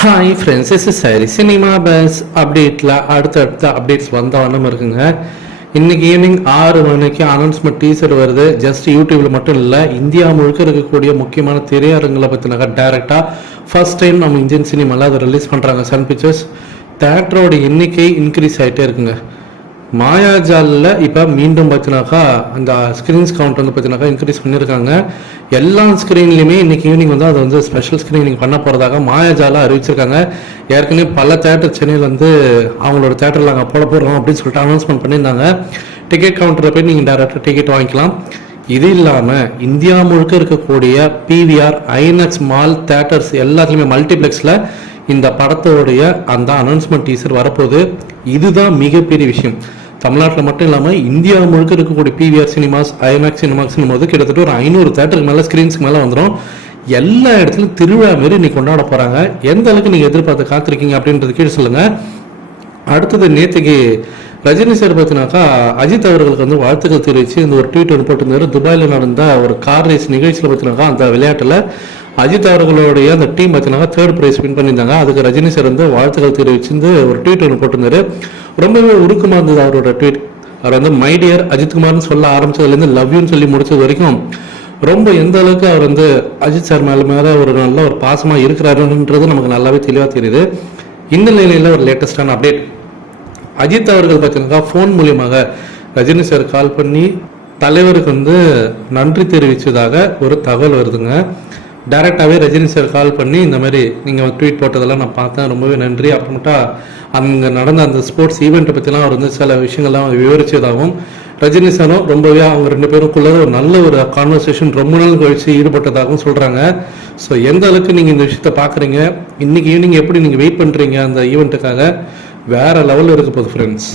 Hi friends, is sorry cinema bus அப்டேட்டில் அடுத்தடுத்த updates வந்த வண்ணம் இருக்குங்க. இன்னைக்கு ஈவினிங் 6 மணிக்கு அனௌன்ஸ்மெண்ட் டீசர் வருது. ஜஸ்ட் யூடியூப்ல மட்டும் இல்லை, இந்தியா முழுக்க இருக்கக்கூடிய முக்கியமான திரையரங்களை பற்றினாக்கா டேரெக்டாக ஃபர்ஸ்ட் டைம் நம்ம இந்தியன் சினிமாவில் அதை ரிலீஸ் பண்ணுறாங்க. சன் பிக்சர்ஸ் தேட்டரோட எண்ணிக்கை இன்க்ரீஸ் ஆகிட்டே இருக்குங்க. மாயாஜாலில் இப்போ மீண்டும் பார்த்தினாக்கா அந்த ஸ்க்ரீன்ஸ் கவுண்ட் வந்து பார்த்தினாக்கா இன்க்ரீஸ் பண்ணியிருக்காங்க. எல்லா ஸ்க்ரீன்லையுமே இன்றைக்கி ஈவினிங் வந்து அதை வந்து ஸ்பெஷல் ஸ்க்ரீனிங் பண்ண போகிறதாக மாயாஜாலில் அறிவிச்சிருக்காங்க. ஏற்கனவே பல தேட்டர் சென்னையில் வந்து அவங்களோட தேட்டரில் நாங்கள் போட போகிறோம் அப்படின்னு சொல்லிட்டு அனௌன்ஸ்மெண்ட் பண்ணியிருந்தாங்க. டிக்கெட் கவுண்டரில் போய் நீங்கள் டேரெக்டாக டிக்கெட் வாங்கிக்கலாம். இது இல்லாமல் இந்தியா முழுக்க இருக்கக்கூடிய பிவிஆர், ஐநாக்ஸ் மால் தேட்டர்ஸ் எல்லாத்துலேயுமே மல்டிப்ளெக்ஸில் இந்த படத்தோடைய அந்த அனௌன்ஸ்மெண்ட் டீசர் வரப்போகுது. இதுதான் மிகப்பெரிய விஷயம். தமிழ்நாட்டில் மட்டும் இல்லாமல் இந்தியா முழுக்க இருக்கக்கூடிய பிவிஆர் சினிமாஸ், ஐநாக்ஸ் சினிமாஸ்னும் போது கிட்டத்தட்ட ஒரு 500 தேட்டருக்கு மேலே ஸ்க்ரீன்ஸ்க்கு மேலே வந்துடும். எல்லா இடத்துலையும் திருவிழா மாரி இன்னைக்கு கொண்டாட போகிறாங்க. எந்த அளவுக்கு நீங்கள் எதிர்பார்த்து காத்திருக்கீங்க அப்படின்றது கீழே சொல்லுங்கள். அடுத்தது நேற்றுக்கு ரஜினி சார் பார்த்தினாக்கா அஜித் அவர்களுக்கு வந்து வாழ்த்துக்கள் தெரிவித்து இந்த ஒரு ட்வீட் ஒன்று போட்டிருந்தாரு. துபாயில் நடந்த ஒரு கார் ரேஸ் நிகழ்ச்சியில் பார்த்தினாக்கா அந்த விளையாட்டில் அஜித் அவர்களுடைய அந்த டீம் பார்த்தினாக்கா 3rd ப்ரைஸ் வின் பண்ணியிருந்தாங்க. அதுக்கு ரஜினி சார் வந்து வாழ்த்துக்கள் தெரிவிச்சு ஒரு ட்வீட் ஒன்று போட்டிருந்தாரு. ரொம்பவே உருக்கமாக இருந்தது அவரோட ட்வீட். அவர் வந்து மை டியர் அஜித்குமார்னு சொல்ல ஆரம்பிச்சதுலேருந்து லவ் யூன்னு சொல்லி முடிச்சது வரைக்கும் ரொம்ப எந்த அளவுக்கு அவர் வந்து அஜித் சார் மேலே ஒரு நல்ல ஒரு பாசமாக இருக்கிறாருன்றது நமக்கு நல்லாவே தெளிவாக தெரியுது. இந்த நிலையில் ஒரு லேட்டஸ்டான அப்டேட், அஜித் அவர்கள் பார்த்தீங்கன்னா ஃபோன் மூலியமாக ரஜினி சார் கால் பண்ணி தலைவருக்கு வந்து நன்றி தெரிவித்ததாக ஒரு தகவல் வருதுங்க. டைரெக்டாகவே ரஜினி சார் கால் பண்ணி இந்த மாதிரி நீங்கள் ட்வீட் போட்டதெல்லாம் நான் பார்த்தேன், ரொம்பவே நன்றி. அப்புறமேட்டா அங்கே நடந்த அந்த ஸ்போர்ட்ஸ் ஈவெண்ட்டை பற்றிலாம் அவர் வந்து சில விஷயங்கள்லாம் விவரிச்சதாகவும், ரஜினி சாரும் ரொம்பவே அவங்க 2 பேருக்குள்ள ஒரு நல்ல ஒரு கான்வர்சேஷன் ரொம்ப நாள் கழிச்சு ஈடுபட்டதாகவும் சொல்கிறாங்க. ஸோ எந்த அளவுக்கு நீங்கள் இந்த விஷயத்தை பார்க்குறீங்க, இன்றைக்கி ஈவினிங் எப்படி நீங்கள் வெயிட் பண்ணுறீங்க அந்த ஈவெண்ட்டுக்காக, வேறு லெவலில் இருக்க போகுது ஃப்ரெண்ட்ஸ்.